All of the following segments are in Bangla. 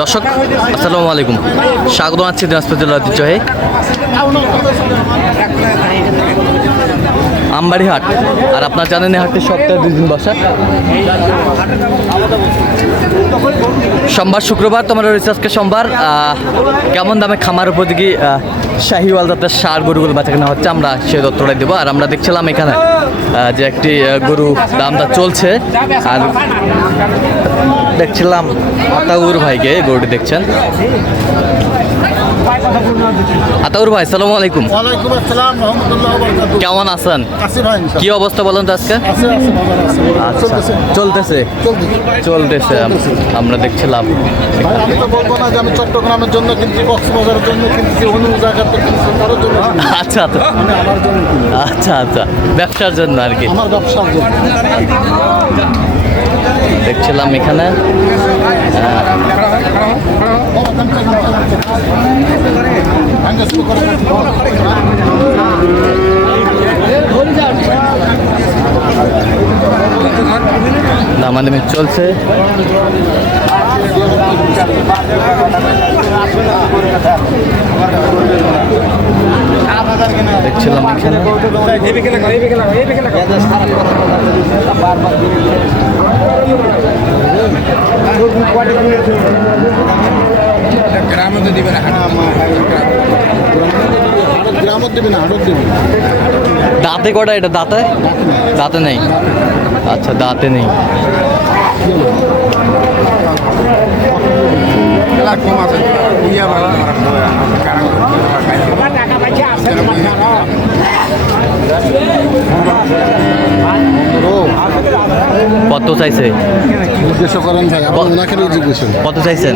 দর্শক আসসালামু আলাইকুম, স্বাগত আছি দিনাজপুর জেলার ঐতিহ্যবাহী আমবাড়ি হাট। আর আপনার জানেন এই হাটটি সপ্তাহে 2 দিন বসা, সোমবার শুক্রবার। তোমার রয়েছে আজকে সোমবার। কেমন দামে খামার উপযোগী শাহিওয়াল জাতের ষাঁড় গরুগুলো বেচা কেনা হচ্ছে, আমরা সেই তথ্যটাই দেবো। আর আমরা দেখছিলাম এখানে যে একটি গরু দামটা চলছে, আর দেখছিলাম আতাউর ভাইকে গরুটি দেখছেন। আতাউর ভাই সালামু আলাইকুম। ওয়ালাইকুম আসসালাম রাহমাতুল্লাহি ওয়া বারাকাতুহু। কেমন আছেন? আছি ভাই ইনশাআল্লাহ। কি অবস্থা বলেন তো আজকে? আছে বাজার আছে। আচ্ছা, চলতেছে চলতেছে আমরা দেখছিলাম। ভাই আমি তো বলবো না যে আমি চট্টগ্রামের জন্য কিনছি, কক্সবাজারের জন্য কিনছি, অন্য জায়গাতে কিনছি, কারোর জন্য কিনছি। আচ্ছা আচ্ছা আমি আমার জন্য কিনছি। আচ্ছা আচ্ছা, ব্যবসার জন্য আর কি আমার ব্যবসার জন্য। দেখছিলাম এখানে। দামাদামি চলছে। দেখছিলাম এখানে গ্রামে তো দিবে না, গ্রামত দিবে না, হাটত দিবে। দাঁতে কটা? এটা দাঁতে দাঁতে নেই। আচ্ছা, দাঁতে নেই। কম আছে। কত চাইছে? জিজ্ঞেস করেন ভাই, আপনি ওনাকে জিজ্ঞেস করেন। কত চাইছেন?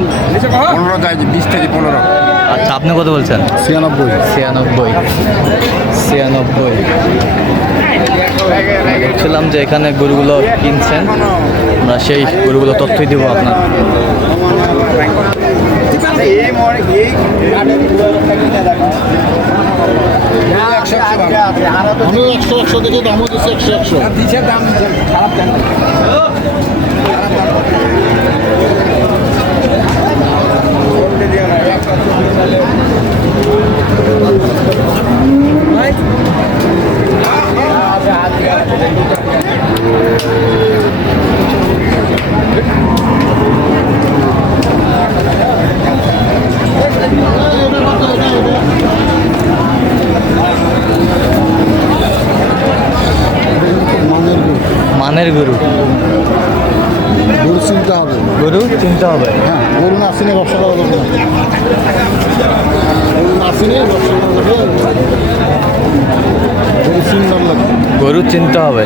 15 চাইছে, 20 থেকে 15। আচ্ছা, আপনি কত বলছেন? 96। 96। দেখছিলাম যে এখানে গরুগুলো কিনছেন, আমরা সেই গরুগুলো তথ্যই দেবো আপনার। আমি 100 দেখে দামও দিচ্ছি, 100 দাম খারাপ দাম। মানের গরু চিনতে হবে, গরু চিনতে হবে। হ্যাঁ, গরু না চিনে ব্যবসা করা যাবে না। গরু না চিনে ব্যবসা করা যাবে, গরু চিনবার লাগবে। গরু চিনতে হবে।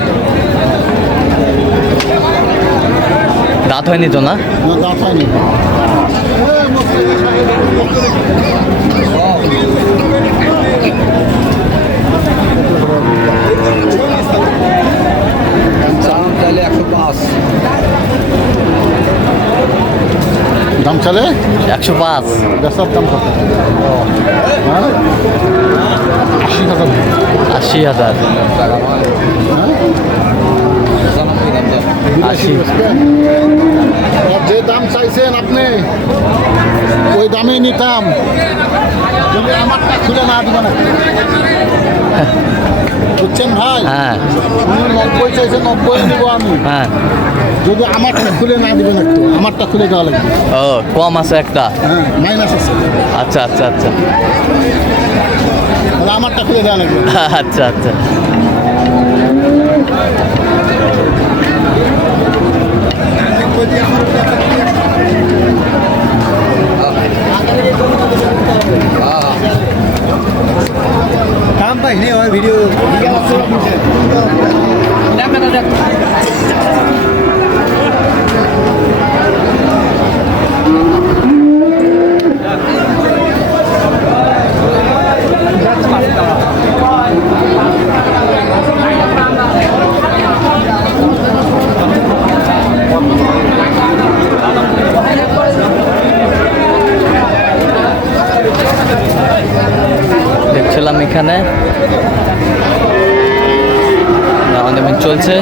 দাঁত হয়নি তো? না, না, দাঁত হয়নি। দাম চলে 105। বেচার দাম কত? হ্যাঁ, 80,000। 80,000। 80। যে দাম চাইছেন আপনি, ওই দামেই নিতাম, যদি আমারটা খুলে না দিবে না। বুঝছেন ভাই? হ্যাঁ 90 চাইছে, 90 দিব আমি। হ্যাঁ। যদি আমারটা খুলে না দিবেন, একটু আমারটা খুলে দেওয়া লাগবে। ও, কম আছে একটা। হ্যাঁ, মাইনাস আছে। আচ্ছা আচ্ছা আচ্ছা তাহলে আমারটা খুলে দেওয়া লাগবে। আচ্ছা আচ্ছা। কাম পাই নি ওই ভিডিও দেখছিলাম এখানে আমাদের চলছে।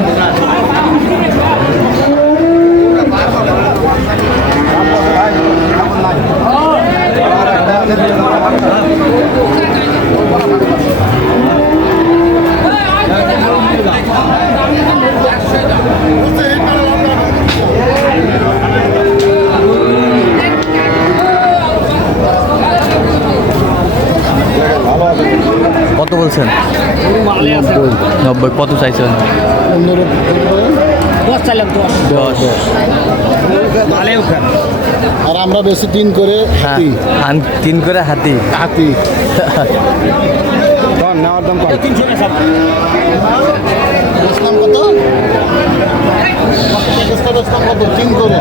90 কত চাইছেন? 10। আর আমরা বেশি 3 করে হ্যাঁ হাতি 3 করে হাতি। হাতি নেওয়ার দাম কত? বেচলাম কত? বেচলাম কত? 3 করে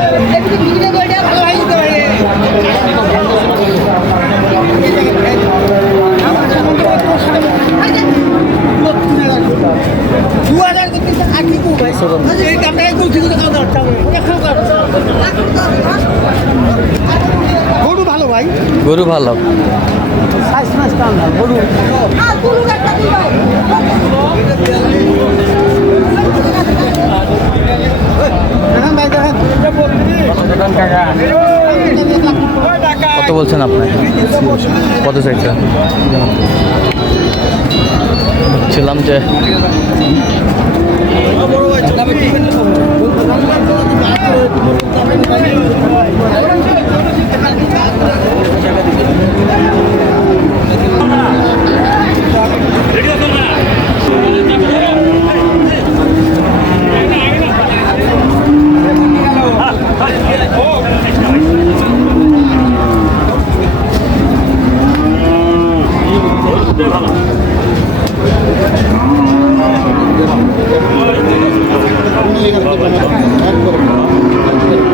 গরু ভালো ভাই, গরু ভালো। গরু দেখেন ভাই, দেখেন কত বলছেন আপনি? কত চাইছেন? ছিলাম যে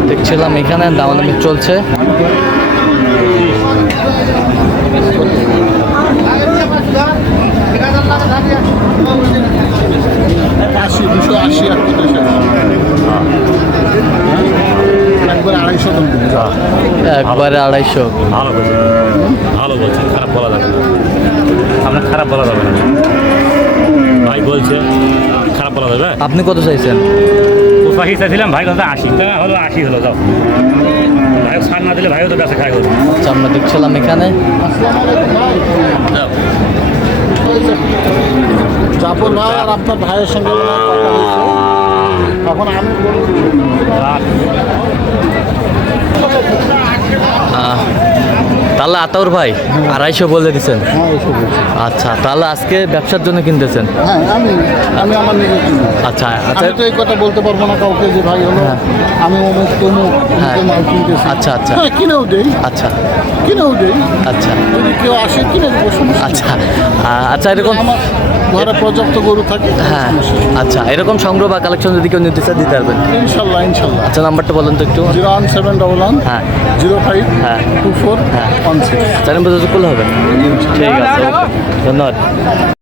দেখছিলাম এখানে দামাদামি চলছে। আশি 280 একবার 250 দাম দিন একবারে 250। ভালো বলছেন, ভালো বলছেন, খারাপ বলা যাবে না। আপনার খারাপ বলা যাবে না, ভাই বলছে খারাপ বলা যাবে। আপনি কত চাইছেন? পাখি চাইছিলাম ভাই কথা 80 টাকা হলো, 80 হলো, যাও ভাই ছাড় না দিলে ভাইও তো বেঁচে খাই হলো। আচ্ছা আমরা দেখছিলাম এখানে যাও জাফর ভাই আর আপনার ভাইয়ের সঙ্গে কথা হয়েছে। এখন আমি তাহলে আতাউর ভাই 250 বলে দিচ্ছেন। হ্যাঁ এসে বলছি। আচ্ছা তাহলে আজকে ব্যবসার জন্য কিনতেছেন? হ্যাঁ আমি আমার নিজের কিনি। আচ্ছা আচ্ছা আমি তো এই কথা বলতে পারবো না কাউকে যে ভাই হলো হ্যাঁ। আমি অমুক তমুক হ্যাঁ। মাল কিনতেছি। আচ্ছা, আচ্ছা। হ্যাঁ কিনেও দেই, আচ্ছা কিনেও দেই। আচ্ছা যদি কেউ আসে কিনে দেবো, সমস্যা নেই। আচ্ছা আচ্ছা এরকম আমার ঘরে পর্যাপ্ত গরু থাকে। হ্যাঁ আচ্ছা এরকম সংগ্রহ বা কালেকশন যদি কেউ নিতে চায় দিতে পারবেন? ইনশাল্লাহ ইনশাল্লাহ। আচ্ছা নাম্বারটা বলেন তো একটু। 01711 হ্যাঁ 05 হ্যাঁ 24 হ্যাঁ 16। চ্যানেল পর্যন্ত করলে হবে। ঠিক আছে ধন্যবাদ।